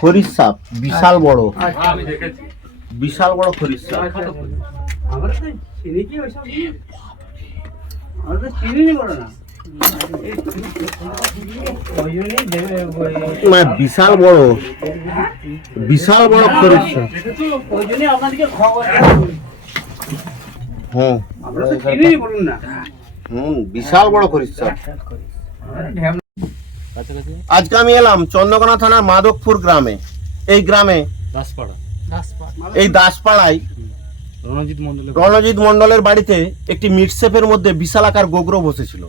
খরিস সাপ বিশাল বড়। বিশাল বড় খরিস সাপ। মানে বিশাল বড় বিশাল বড় খরিস সাপ। হুম। বিশাল বড় খরিস সাপ। আজকে আমি এলাম চন্দ্রকোনা থানার মাদকপুর গ্রামে। এই গ্রামে দাসপাড়া। এই দাসপাড়ায় রণজিৎ মন্ডলের বাড়িতে একটি মিটসেপের মধ্যে বিশাল আকার গোগ্র বসেছিল।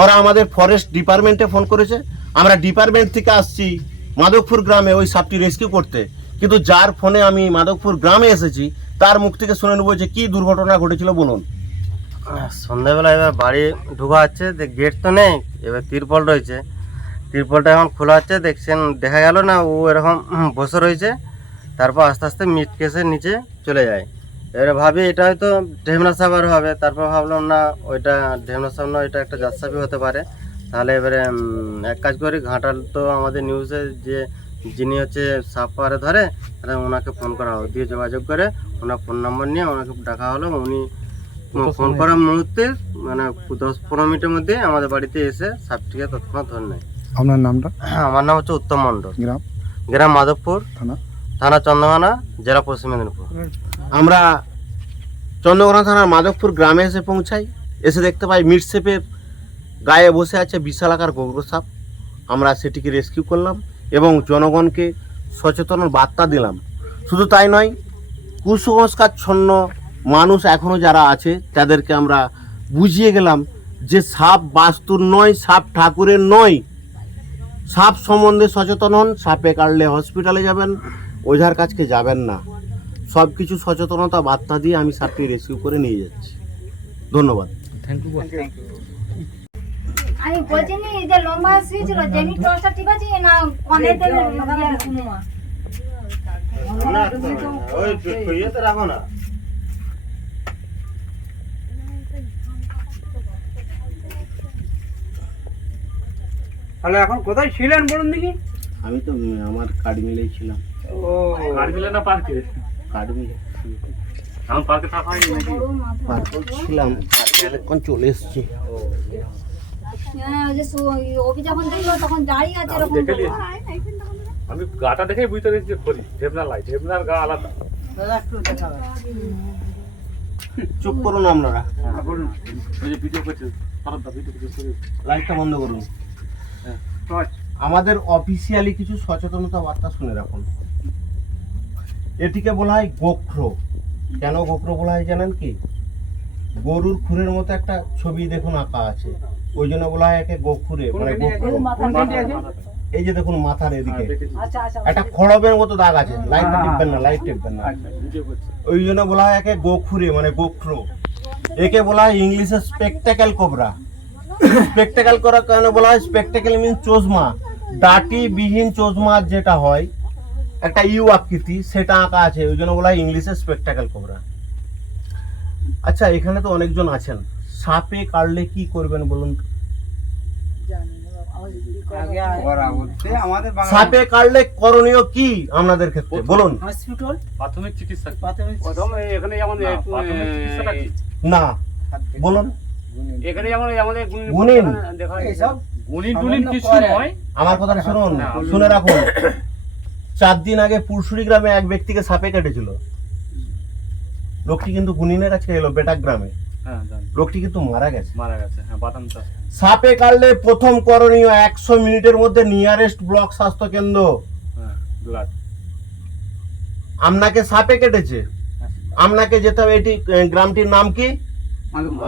ওরা আমাদের ফরেস্ট ডিপার্টমেন্টে ফোন করেছে। আমরা ডিপার্টমেন্ট থেকে আসছি মাদকপুর গ্রামে ওই সাপটি রেস্কিউ করতে। কিন্তু যার ফোনে আমি মাদকপুর গ্রামে এসেছি তার মুখ থেকে শুনে নেব যে কি দুর্ঘটনা ঘটেছিল বলুন। সন্ধ্যাবেলা এবার বাড়ি ঢোকা হচ্ছে যে গেট তো নেই এবার তিরপল রয়েছে। তিরপলটা এখন খোলা হচ্ছে দেখছেন দেখা গেল না ও এরকম বসে রয়েছে তারপর আস্তে আস্তে মিট কেসের নিচে চলে যায়। এবারে ভাবি এটা হয়তো ঢেমনা সাবার হবে তারপর ভাবলাম না ওইটা ঢেমনা সাপ না ওইটা একটা জাতসাপই হতে পারে। তাহলে এবারে এক কাজ করি ঘাটাল তো আমাদের নিউজে যে যিনি হচ্ছে সাপ পারে ধরে তাহলে ওনাকে ফোন করা হলো দিয়ে যোগাযোগ করে ওনার ফোন নম্বর নিয়ে ওনাকে ডাকা হলো উনি ফোন করার মুহূর্তে মানে দশ পনেরো মিনিটের মধ্যে আমাদের বাড়িতে এসে সাপটিকে তৎক্ষণাৎ ধরে নেয়। আপনার নামটা? আমার নাম হচ্ছে উত্তম মণ্ডল। গ্রাম? গ্রাম মাধবপুর। থানা? থানা চন্দ্রকোনা জেলা পশ্চিম মেদিনীপুর। আমরা চন্দ্রকোনা থানার মাধবপুর গ্রামে এসে পৌঁছাই। এসে দেখতে পাই মিটসেপের গায়ে বসে আছে বিশাল আকার গোগ্র সাপ। আমরা সেটিকে রেস্কিউ করলাম এবং জনগণকে সচেতন বার্তা দিলাম। শুধু তাই নয় কুসংস্কারচ্ছন্ন মানুষ এখনও যারা আছে তাদেরকে আমরা বুঝিয়ে গেলাম যে সাপ বাস্তুর নয় সাপ ঠাকুরের নয়। সাপ সম্বন্ধে সচেতন হন সাপে কাটলে হসপিটালে যাবেন ওঝার কাছকে যাবেন না। সব কিছু সচেতনতা বার্তা দিয়ে আমি সাপটি রেস্কিউ করে নিয়ে যাচ্ছি। ধন্যবাদ। থ্যাংক ইউ আমি বলছি নি যে লম্বা শুয়েছিল জেমি টসটা ঠিক আছে না কনেতে রাখো না। তাহলে এখন কোথায় ছিলেন বলুন দেখি? আমি তো আমার কার্ড মিলেই ছিলাম। ও। কার মিলে না পার্কে? কার্ড মিলে আমার পার্কে থাকা হয়নি নাকি? পার ছিলাম। এখন চলে এসেছি। হ্যাঁ আমি গাটা দেখেই বুঝতে পেরেছি যে করি ঢেবনা লাই ঢেবনার গা আলাদা। একটু চুপ করুন আপনারা। বলুন। ভিডিও করছে লাইটটা বন্ধ করুন। আমাদের অফিসিয়ালি কিছু সচেতনতা বার্তা শুনে রাখুন। এটিকে বলা হয় গোখ্র। কেন গোখ্র বলা হয় জানেন কি? গরুর খুরের মতো একটা ছবি দেখুন আঁকা আছে। ওই জন্য বলা হয় একে গোখুরে মানে এই যে দেখুন মাথার এদিকে। দেখেছি আচ্ছা আচ্ছা। একটা খড়বের মতো দাগ আছে। লাইট টিপবেন না লাইট টিপবেন না। আচ্ছা ওই জন্য বলা হয় একে গোখুরে মানে গোখ্র। একে বলা হয় ইংলিশে স্পেকটাকেল কোবরা স্পেকটাকেল করার কারণে বলা হয় স্পেকটাকেল মিন চোজমা ডাটি বিহীন চোজমা যেটা হয় একটা ইউ আকৃতি সেটা আঁকা আছে ওই জন্য বলা হয় ইংলিশে স্পেকটাকেল কোবরা আচ্ছা এখানে তো অনেকজন আছেন। সাপে কাটলে কি করবেন বলুন তো? আগে ওরা বলতে আমাদের বাংলা সাপে কাটলে করণীয় কি আপনাদের ক্ষেত্রে? বলুন। হসপিটাল? প্রাথমিক চিকিৎসা। প্রাথমিক এখানে যেমন? না বলুন। এখানে যেমন আমাদের গুণিন গুণিন? হয় টুনিন কিছু নয়। আমার কথাটা শুনুন শুনে রাখুন। চার দিন আগে পুরসুরি গ্রামে এক ব্যক্তিকে সাপে কেটেছিল। লোকটি কিন্তু গুনিনের কাছে এলো বেটাক গ্রামে। হ্যাঁ লোকটি কিন্তু মারা গেছে। মারা গেছে হ্যাঁ বাদাম সাপে কাটলে প্রথম করণীয় একশো মিনিটের মধ্যে নিয়ারেস্ট ব্লক স্বাস্থ্য কেন্দ্র। হ্যাঁ আপনাকে সাপে কেটেছে। আপনাকে যেতে হবে এটি গ্রামটির নাম কি?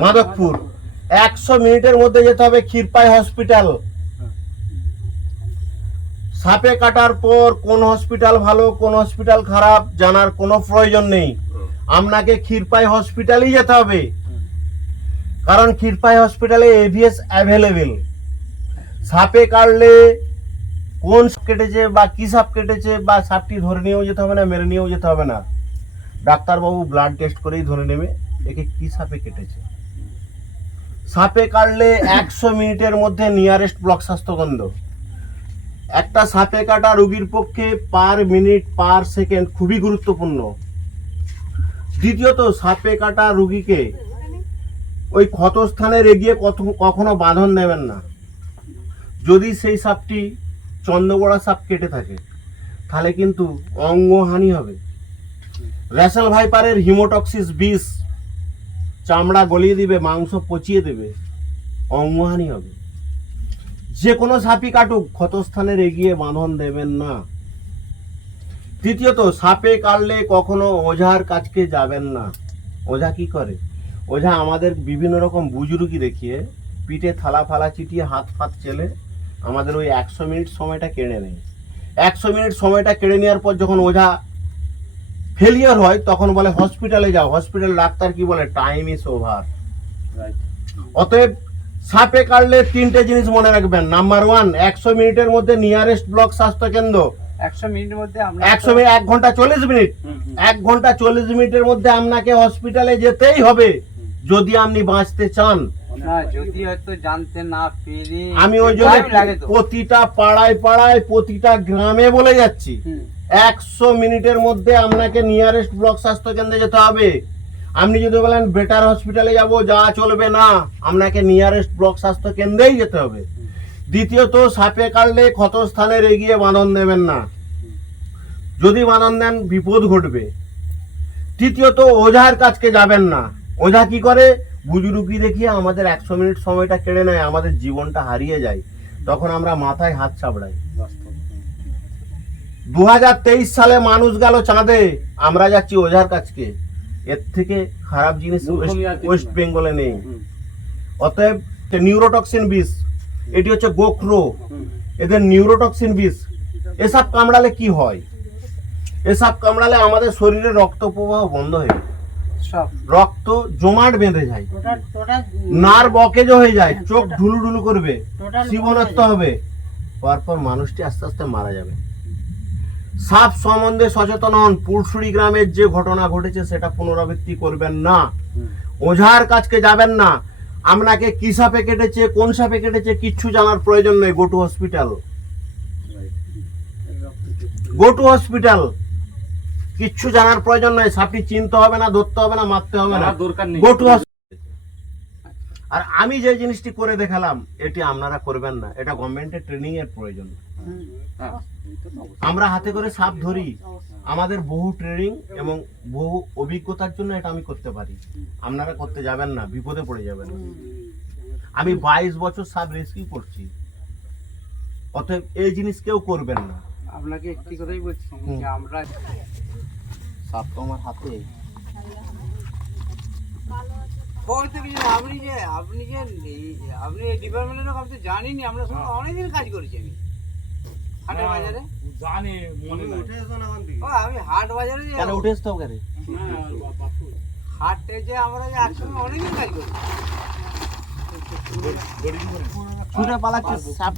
মাধবপুর একশো মিনিটের মধ্যে যেতে হবে ক্ষীরপাই হসপিটাল। সাপে কাটার পর কোন হসপিটাল ভালো, কোন হসপিটাল খারাপ জানার কোনো প্রয়োজন নেই। আপনাকে ক্ষীরপাই হসপিটালই যেতে হবে। কারণ ক্ষীরপাই হসপিটালে এভিএস অ্যাভেলেবেল সাপে কাটলে কোন সাপ কেটেছে বা কি সাপ কেটেছে বা সাপটি ধরে নিয়েও যেতে হবে না, মেরে নিয়েও যেতে হবে না। ডাক্তারবাবু ব্লাড টেস্ট করেই ধরে নেবে। একে কি সাপে কেটেছে। সাপে কাটলে একশো মিনিটের মধ্যে নিয়ারেস্ট ব্লক স্বাস্থ্যকেন্দ্র। একটা সাপে কাটা রোগীর পক্ষে পার মিনিট পার সেকেন্ড খুবই গুরুত্বপূর্ণ। দ্বিতীয়ত, সাপে কাটা রুগীকে ওই ক্ষতস্থানে এগিয়ে কত- কখনো বাঁধন দেবেন না। যদি সেই সাপটি চন্দ্রগড়া সাপ কেটে থাকে, তাহলে কিন্তু অঙ্গহানি হবে। র্যাসেল ভাইপারের হিমোটক্সিস বিষ চামড়া গলিয়ে দিবে, মাংস পচিয়ে দেবে, অঙ্গহানি হবে। যে কোনো সাপই কাটুক, ক্ষতস্থানের এগিয়ে বাঁধন দেবেন না। তৃতীয়ত সাপে কাটলে কখনো ওঝার কাছকে যাবেন না। ওঝা কি করে? ওঝা আমাদের বিভিন্ন রকম বুজুর্গি দেখিয়ে পিঠে থালা ফালা চিটিয়ে হাত ফাত চেলে আমাদের ওই একশো মিনিট সময়টা কেড়ে নেয়। একশো মিনিট সময়টা কেড়ে নেওয়ার পর যখন ওঝা ফেলিয়ার হয় তখন বলে হসপিটালে যাও। হসপিটাল ডাক্তার কি বলে? টাইম ইজ ওভার অতএব সাপে কাটলে তিনটে জিনিস মনে রাখবেন। নাম্বার ওয়ান একশো মিনিটের মধ্যে নিয়ারেস্ট ব্লক স্বাস্থ্য কেন্দ্র একশো মিনিটের মধ্যে একশো মিনিট এক ঘণ্টা চল্লিশ মিনিট। এক ঘণ্টা চল্লিশ মিনিটের মধ্যে আপনাকে হসপিটালে যেতেই হবে যদি আপনি বাঁচতে চান। যদি হয়তো জানতে না পেরে আমি ওই জন্য প্রতিটা পাড়ায় পাড়ায় প্রতিটা গ্রামে বলে যাচ্ছি। একশো মিনিটের মধ্যে আপনাকে নিয়ারেস্ট ব্লক স্বাস্থ্য কেন্দ্রে যেতে হবে। আপনি যদি বলেন বেটার হসপিটালে যাব, যা চলবে না, আপনাকে নিয়ারেস্ট ব্লক স্বাস্থ্য কেন্দ্রেই যেতে হবে। দ্বিতীয়ত, সাপে কাটলে ক্ষতস্থানের এগিয়ে বাঁধন দেবেন না। যদি বাঁধন দেন, বিপদ ঘটবে। তৃতীয়ত, ওঝার কাছকে যাবেন না। ওঝা কি করে? বুজুরুকি দেখিয়ে আমাদের একশো মিনিট সময়টা কেড়ে নেয়, আমাদের জীবনটা হারিয়ে যায়। তখন আমরা মাথায় হাত চাপড়াই। দু হাজার তেইশ সালে মানুষ গেল চাঁদে। আমরা যাচ্ছি ওঝার কাছকে। এর থেকে খারাপ জিনিস ওয়েস্ট। বেঙ্গলে নেই। অতএব নিউরোটক্সিন বিষ। এটি হচ্ছে গোখরো। এদের নিউরোটক্সিন বিষ। এসব কামড়ালে কি হয়? এসব কামড়ালে আমাদের শরীরে রক্ত প্রবাহ বন্ধ হয়ে যায়। রক্ত জমাট বেঁধে যায়। নার বকেজ হয়ে যায়। চোখ ঢুলু ঢুলু করবে জীবনত্ব হবে। পরপর মানুষটি আস্তে আস্তে মারা যাবে। সাপ সম্বন্ধে সচেতন হন। পুরসুরি গ্রামের যে ঘটনা ঘটেছে সেটা পুনরাবৃত্তি করবেন না। ওঝার কাছকে যাবেন না। আপনাকে কি সাপে কেটেছে কোন সাপে কেটেছে কিচ্ছু জানার প্রয়োজন নেই। Go to hospital. Go to hospital. কিচ্ছু জানার প্রয়োজন নাই। সাপটি চিনতে হবে না ধরতে হবে না মারতে হবে না। আমার দরকার নেই। গো টু আর আমি যে জিনিসটি করে দেখালাম এটি আপনারা করবেন না। এটা গভর্নমেন্টের ট্রেনিং এর প্রয়োজন। আমরা হাতে করে সাপ ধরি। আমাদের বহু ট্রেনিং এবং বহু অভিজ্ঞতার জন্য এটা আমি করতে পারি। আপনারা করতে যাবেন না বিপদে পড়ে যাবেন। আমি বাইশ বছর সাপ রেস্কিউ করছি। অতএব এই জিনিস কেউ করবেন না। আপনাকে একটি কথাই বলছি আমরা সাপ তো আমার হাতে। খবর তো কিছু আপনি যে আপনি যে এই- আপনি এই ডিপার্টমেন্টের লোক আমি তো জানিনি আমরা সব অনেকদিন কাজ করেছি আমি। হাটের হ্যাঁ, বাজারে। জানি মনে ও আমি হাট বাজারে যে কেন উঠে আসতে হবে হাটে যে আমরা যে একসঙ্গে অনেকদিন কাজ ছুটে পালাচ্ছে সাপ